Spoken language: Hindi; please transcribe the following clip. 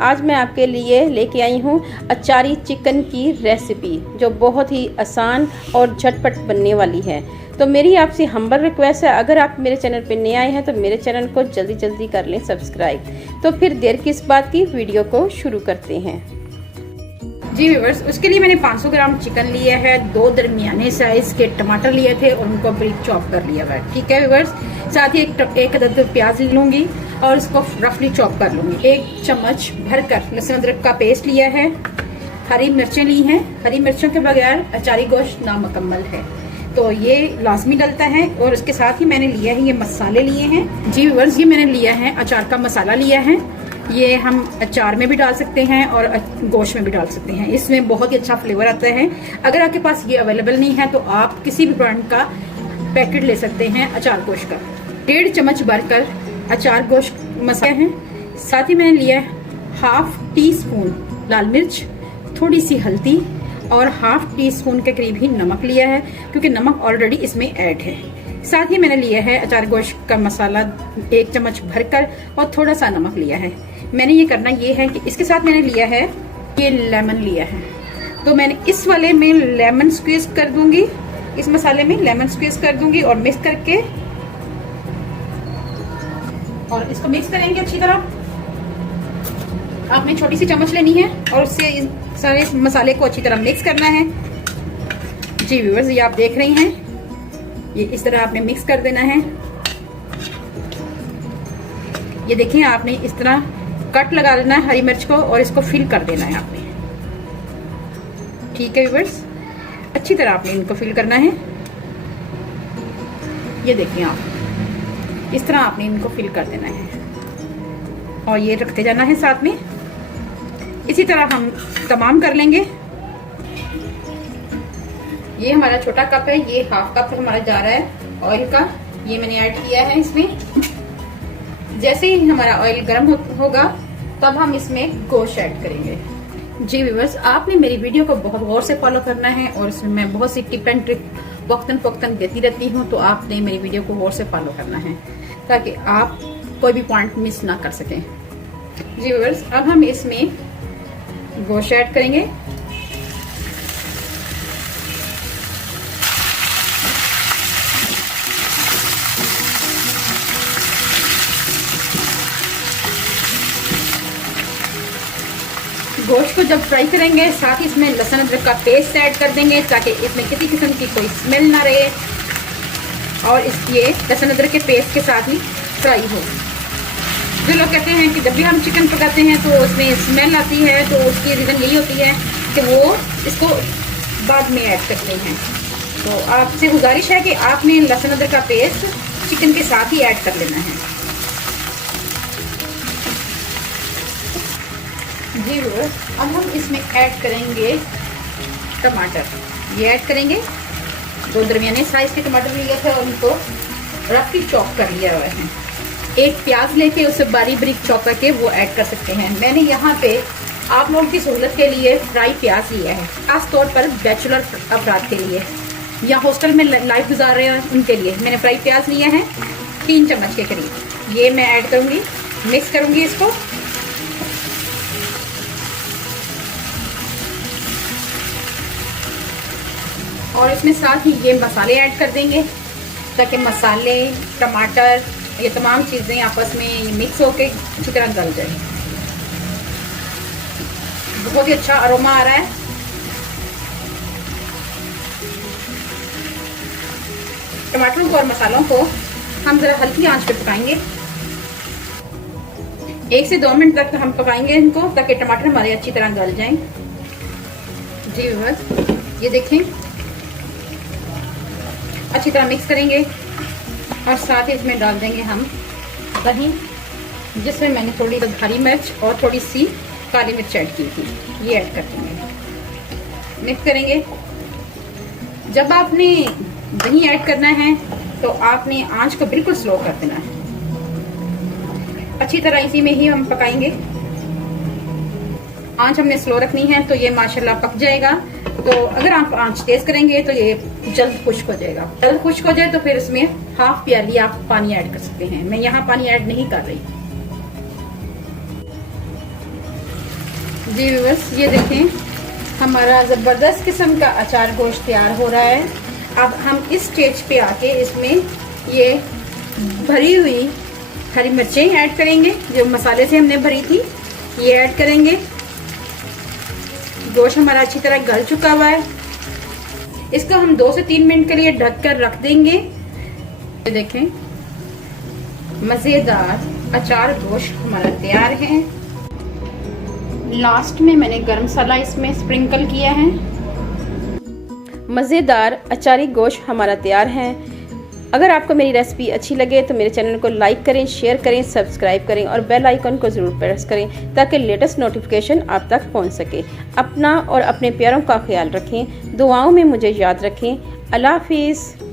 आज मैं आपके लिए लेके आई हूँ अचारी चिकन की रेसिपी, जो बहुत ही आसान और झटपट बनने वाली है। तो मेरी आपसे हम्बल रिक्वेस्ट है, अगर आप मेरे चैनल पर नए आए हैं तो मेरे चैनल को जल्दी जल्दी कर लें सब्सक्राइब। तो फिर देर किस बात की, वीडियो को शुरू करते हैं। जी व्यूअर्स, उसके लिए मैंने 500 ग्राम चिकन लिया है, 2 दरमियाने साइज के टमाटर लिए थे और उनको ब्रीक चॉप कर लिया हुआ है। ठीक है व्यूअर्स, साथ ही एक अदद प्याज लूंगी और इसको रफली चॉप कर लूंगी। 1 चम्मच भरकर लहसुन अदरक का पेस्ट लिया है। हरी मिर्चें ली हैं, हरी मिर्चों के बगैर अचारी गोश्त नामुकम्मल है, तो ये लाजमी डलता है। और उसके साथ ही मैंने लिया है, ये मसाले लिए हैं। जी व्यूअर्स, ये मैंने लिया है अचार का मसाला लिया है। ये हम अचार में भी डाल सकते हैं और गोश्त में भी डाल सकते हैं, इसमें बहुत ही अच्छा फ्लेवर आता है। अगर आपके पास ये अवेलेबल नहीं है तो आप किसी भी ब्रांड का पैकेट ले सकते हैं अचार गोश्त का। 1.5 चम्मच भरकर अचार गोश्त मसाला है। साथ ही मैंने लिया है ½ टीस्पून लाल मिर्च, थोड़ी सी हल्दी और ½ टीस्पून के करीब ही नमक लिया है, क्योंकि नमक ऑलरेडी इसमें ऐड है। साथ ही मैंने लिया है अचार गोश्त का मसाला 1 चम्मच भरकर और थोड़ा सा नमक लिया है। मैंने ये करना ये है कि इसके साथ मैंने लिया है ये लेमन लिया है, तो मैंने इस वाले में लेमन स्क्वीज कर दूंगी, इस मसाले में लेमन स्क्वीज कर दूंगी और मिक्स करके और इसको मिक्स करेंगे अच्छी तरह। आपने छोटी सी चम्मच लेनी है और उससे सारे मसाले को अच्छी तरह मिक्स करना है। जी व्यूअर्स, ये आप देख रही हैं, ये इस तरह आपने मिक्स कर देना है। ये देखिए, आपने इस तरह कट लगा लेना है हरी मिर्च को और इसको फिल कर देना है आपने। ठीक है व्यूअर्स, अच्छी तरह आपने इनको फिल करना है। ये देखिए, आप इस तरह आपने इनको फिल कर देना है और ये रखते जाना है साथ में। इसी तरह हम तमाम कर लेंगे। ये हमारा छोटा कप है, ये ½ कप हमारा जा रहा है ऑयल का, ये मैंने ऐड किया है इसमें। जैसे ही हमारा ऑयल गर्म होगा तब हम इसमें गोश्त ऐड करेंगे। जी व्यूअर्स, आपने मेरी वीडियो को बहुत गौर से फॉलो करना है और इसमें मैं बहुत सी टिप एंड ट्रिक वक्तन फक्तन देती रहती हूँ, तो आपने मेरी वीडियो को गौर से फॉलो करना है ताकि आप कोई भी पॉइंट मिस ना कर सकें। जी व्यूअर्स, अब हम इसमें गोश्त ऐड करेंगे। गोश्त को जब फ्राई करेंगे साथ ही इसमें लहसुन अदरक का पेस्ट ऐड कर देंगे ताकि इसमें किसी किस्म की कोई स्मेल ना रहे और ये लहसुन अदरक के पेस्ट के साथ ही फ्राई हो। जो लोग कहते हैं कि जब भी हम चिकन पकाते हैं तो उसमें स्मेल आती है, तो उसकी रीज़न यही होती है कि वो इसको बाद में ऐड करते हैं। तो आपसे गुजारिश है कि आपने लहसुन अदरक का पेस्ट चिकन के साथ ही ऐड कर लेना है। जी व्यूअर्स, अब हम इसमें ऐड करेंगे टमाटर। ये ऐड करेंगे, 2 दरमियाने साइज के टमाटर लिए थे और उनको रफली चॉप कर लिया हुआ है। 1 प्याज लेके उसे बारीक चॉप करके वो ऐड कर सकते हैं। मैंने यहाँ पे आप लोगों की सहूलत के लिए फ्राई प्याज लिया है, खास तौर पर बैचलर अफराद के लिए या हॉस्टल में लाइफ गुजार रहे हैं उनके लिए मैंने फ्राई प्याज लिया है 3 चम्मच के करीब। ये मैं ऐड करूँगी, मिक्स करूँगी इसको। और इसमें साथ ही ये मसाले ऐड कर देंगे ताकि मसाले, टमाटर, ये तमाम चीज़ें आपस में मिक्स होके अच्छी तरह गल जाए। बहुत ही अच्छा अरोमा आ रहा है। टमाटरों को और मसालों को हम जरा हल्की आंच पे पकाएंगे। 1 से 2 मिनट तक हम पकाएंगे इनको ताकि टमाटर हमारे अच्छी तरह गल जाएं। जी व्यूअर्स, ये देखें, अच्छी तरह मिक्स करेंगे और साथ ही इसमें डाल देंगे हम दही, जिसमें मैंने थोड़ी हरी मिर्च और थोड़ी सी काली मिर्च ऐड की थी, ये ऐड कर देंगे। मिक्स करेंगे। जब आपने दही ऐड करना है तो आपने आंच को बिल्कुल स्लो कर देना है। अच्छी तरह इसी में ही हम पकाएंगे। आंच हमने स्लो रखनी है तो ये माशाल्लाह पक जाएगा। तो अगर आप आंच तेज करेंगे तो ये जल्द खुश्क हो जाएगा। जल्द खुश्क हो जाए तो फिर इसमें ½ प्याली आप पानी ऐड कर सकते हैं। मैं यहाँ पानी ऐड नहीं कर रही। जी व्यूअर्स, ये देखें हमारा ज़बरदस्त किस्म का अचार गोश्त तैयार हो रहा है। अब हम इस स्टेज पे आके इसमें ये भरी हुई हरी मिर्चें ऐड करेंगे, जो मसाले से हमने भरी थी, ये ऐड करेंगे। गोश्त हमारा अच्छी तरह गल चुका हुआ है। इसको हम 2 से 3 मिनट के लिए ढक कर रख देंगे। ये देखें मज़ेदार अचार गोश्त हमारा तैयार है। लास्ट में मैंने गरम मसाला इसमें स्प्रिंकल किया है। मज़ेदार अचारी गोश्त हमारा तैयार है। अगर आपको मेरी रेसिपी अच्छी लगे तो मेरे चैनल को लाइक करें, शेयर करें, सब्सक्राइब करें और बेल आइकन को ज़रूर प्रेस करें ताकि लेटेस्ट नोटिफिकेशन आप तक पहुंच सके। अपना और अपने प्यारों का ख्याल रखें, दुआओं में मुझे याद रखें। अल्लाह हाफिज़।